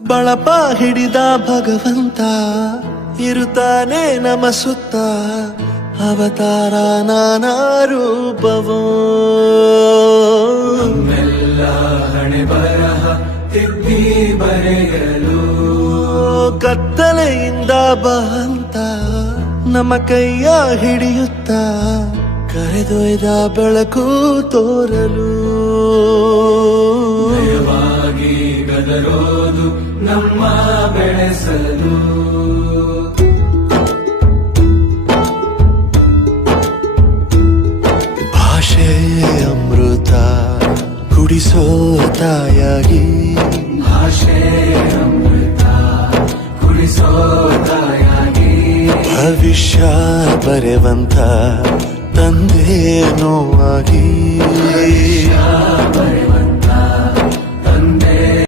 ಬಳಪ ಹಿಡಿದ ಭಗವಂತ ಇರುತ್ತಾನೆ ನಮ ಸುತ್ತ ಅವತಾರ ನಾನಾ ರೂಪವೋ ನಮ್ಮೆಲ್ಲ ಹಣೆ ಬರಹ ತಿದ್ದಿ ಬರೆಯಲು ಕತ್ತಲೆಯಿಂದ ಬಂತ ನಮ್ಮ ಕೈಯ ಹಿಡಿಯುತ್ತ ಕರೆದೊಯ್ದ ಬೆಳಕು ತೋರಲು ಭಯವಾಗಿ ಗದರೋದು ನಮ್ಮ ಬೆಳೆಸಲು ಭಾಷೆ ಅಮೃತ ಕುಡಿಸೋ ತಾಯಾಗಿ ಭಾಷೆ ಅಮೃತ ಕುಡಿಸೋ ತಾಯಾಗಿ ಭವಿಷ್ಯ ಬರೆವಂತ ತಂದೆ ನೋವಾಗಿ ಬರೆವ